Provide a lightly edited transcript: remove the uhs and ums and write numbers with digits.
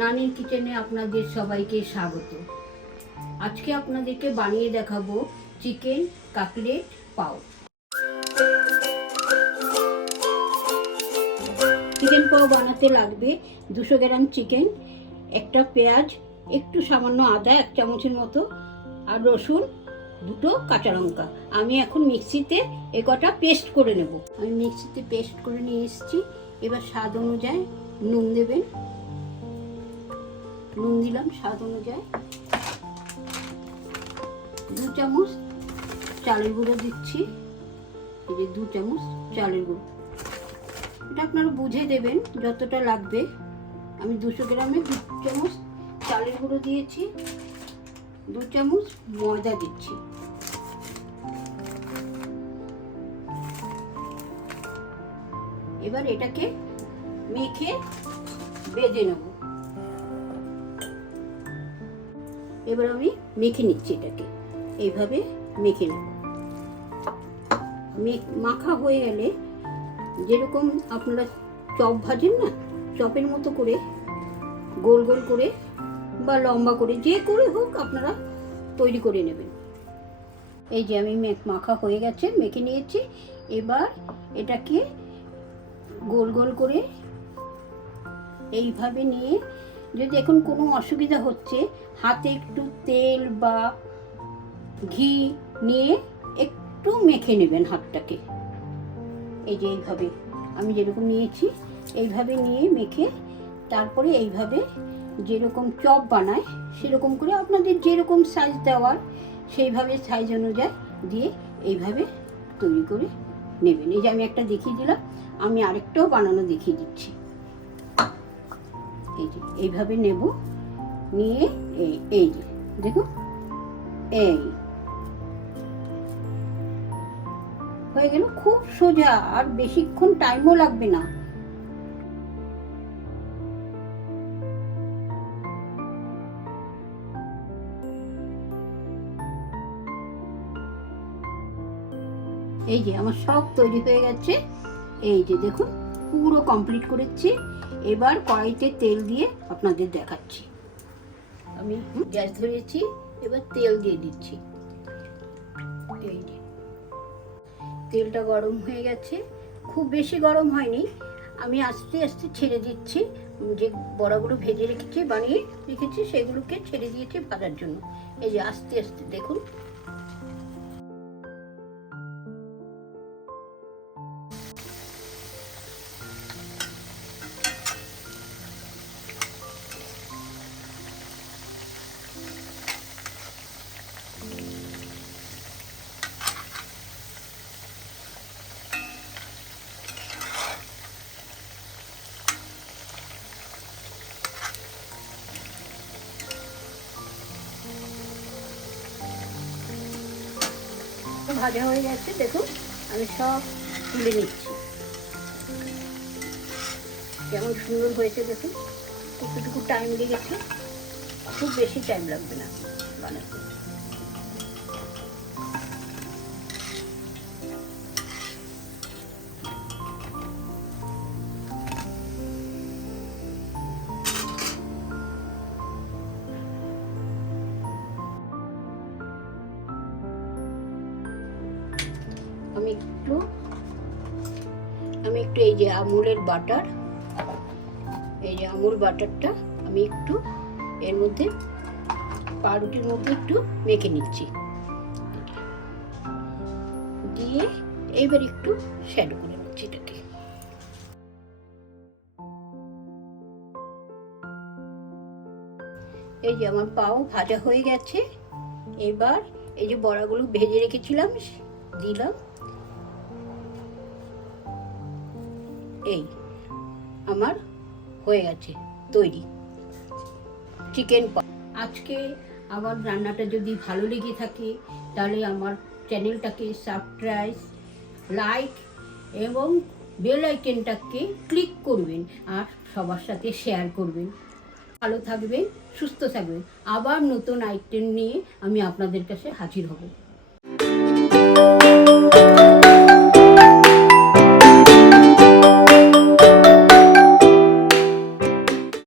নানির কিচেনে আপনাদের সবাইকে স্বাগত। আজকে আপনাদেরকে বানিয়ে দেখাবো চিকেন কাটলেট পাও। চিকেন পাও বানাতে লাগবে 200 গ্রাম চিকেন, একটা পেঁয়াজ, একটু সামান্য আদা 1 চামচের মতো, আর রসুন 2টো কাঁচা লঙ্কা। আমি এখন মিক্সিতে এ কটা পেস্ট করে নেব। আমি মিক্সিতে পেস্ট করে নিয়ে এসেছি। এবার স্বাদ অনুযায়ী নুন দেবেন। নুন দিলাম স্বাদ অনুযায়ী। 2 চামচ চালের গুঁড়ো দিচ্ছি। এই যে 2 চামচ চালের গুঁড়ো, এটা আপনারা বুঝে দেবেন যতটা লাগবে। আমি 200 গ্রামে 2 চামচ চালের গুঁড়ো দিয়েছি, 2 চামচ ময়দা দিচ্ছি। এবার এটাকে মেখে বেজে নেব। এবার আমি মেখে নিচ্ছি, এটাকে এইভাবে মেখে নেব। মাখা হয়ে গেলে যেরকম আপনারা চপ ভাজেন না, চপের মতো করে গোল গোল করে বা লম্বা করে যে করে হোক আপনারা তৈরি করে নেবেন। এই যে আমি মাখা হয়ে গেছে, মেখে নিয়েছি। এবার এটাকে গোল গোল করে এইভাবে নিয়ে, যদি এখন কোনো অসুবিধা হচ্ছে হাতে একটু তেল বা ঘি নিয়ে একটু মেখে নেবেন হাতটাকে। এই যে এইভাবে আমি যেরকম নিয়েছি এইভাবে নিয়ে মেখে, তারপরে এইভাবে যেরকম চপ বানায় সেরকম করে আপনাদের যেরকম সাইজ দেওয়ার সেইভাবে সাইজ অনুযায়ী দিয়ে এইভাবে তৈরি করে নেবেন। এই যে আমি একটা দেখিয়ে দিলাম, আমি আরেকটাও বানানো দেখিয়ে দিচ্ছি। এই যে এইভাবে নেব, নিয়ে এই যে দেখুন এই হয়ে গেল। খুব সোজা, আর বেশিক্ষণ টাইমও লাগবে না। এই যে আমার সব তৈরি হয়ে গেছে। এই যে দেখুন পুরো কমপ্লিট করেছি। এবার কড়াইতে তেল দিয়ে আপনাদের দেখাচ্ছি। আমি গ্যাস ধরিয়েছি, এবার তেল দিয়ে দিচ্ছি। এই যে তেলটা গরম হয়ে গেছে, খুব বেশি গরম হয়নি। আমি আস্তে আস্তে ছেড়ে দিচ্ছি। যে বড়াগুলো ভেজে বানিয়ে রেখেছি সেগুলোকে ছেড়ে দিয়েছি ভাজার জন্য। এই যে আস্তে আস্তে দেখুন। ভাজা হয়ে গেছে, দেখুন আমি সব তুলে নিচ্ছি। কেমন সুন্দর হয়েছে দেখুন। কতটুকু টাইম লেগেছে, খুব বেশি টাইম লাগবে না বানাতে। আমি একটু এই যে আমুলের বাটার, এই যে আমুল বাটারটা আমি একটু এর মধ্যে পাউরুটির মধ্যে একটু মেখে নিচ্ছি, দিয়ে এইবার একটু শ্যাডো করে নিচ্ছি এটাকে। এই যে আমার পাও ভাজা হয়ে গেছে। এবার এই যে বড়াগুলো ভেজে রেখেছিলাম দিলাম। এই আমার হয়ে গেছে তৈরি চিকেন পাও। আজকে আমার রান্নাটা যদি ভালো লেগে থাকে তাহলে আমার চ্যানেলটাকে সাবস্ক্রাইব, লাইক এবং বেল আইকনটাকে ক্লিক করবেন, আর সবার সাথে শেয়ার করবেন। ভালো থাকবেন, সুস্থ থাকবেন। আবার নতুন আইটেম নিয়ে আমি আপনাদের কাছে হাজির হব।